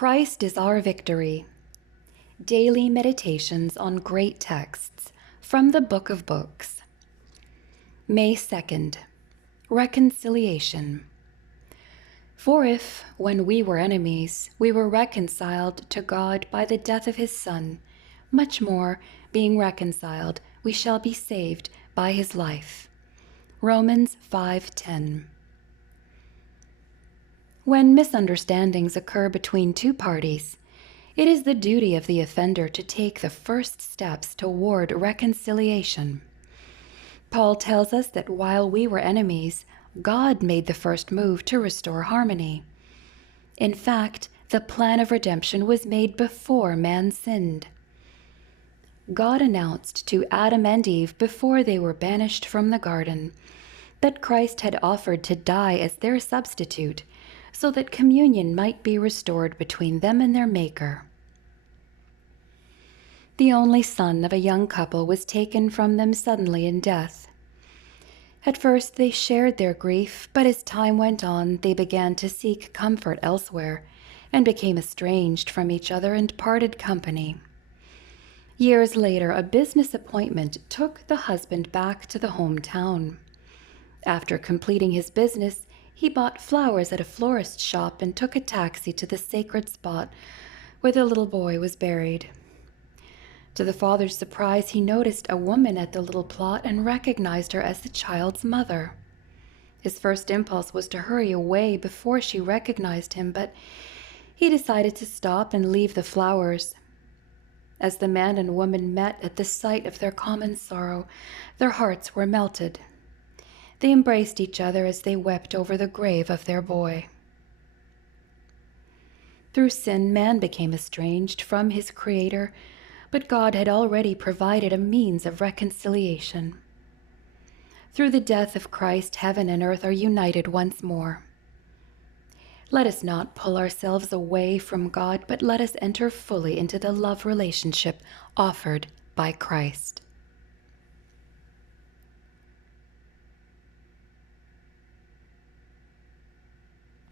Christ is our victory. Daily meditations on great texts from the Book of Books. May 2nd. Reconciliation. For if, when we were enemies, we were reconciled to God by the death of his Son, much more, being reconciled, we shall be saved by his life. Romans 5:10. When misunderstandings occur between two parties, it is the duty of the offender to take the first steps toward reconciliation. Paul tells us that while we were enemies, God made the first move to restore harmony. In fact, the plan of redemption was made before man sinned. God announced to Adam and Eve before they were banished from the garden that Christ had offered to die as their substitute so that communion might be restored between them and their Maker. The only son of a young couple was taken from them suddenly in death. At first they shared their grief, but as time went on, they began to seek comfort elsewhere and became estranged from each other and parted company. Years later, a business appointment took the husband back to the hometown. After completing his business, he bought flowers at a florist's shop and took a taxi to the sacred spot where the little boy was buried. To the father's surprise, he noticed a woman at the little plot and recognized her as the child's mother. His first impulse was to hurry away before she recognized him, but he decided to stop and leave the flowers. As the man and woman met at the sight of their common sorrow, their hearts were melted. They embraced each other as they wept over the grave of their boy. Through sin, man became estranged from his Creator, but God had already provided a means of reconciliation. Through the death of Christ, heaven and earth are united once more. Let us not pull ourselves away from God, but let us enter fully into the love relationship offered by Christ.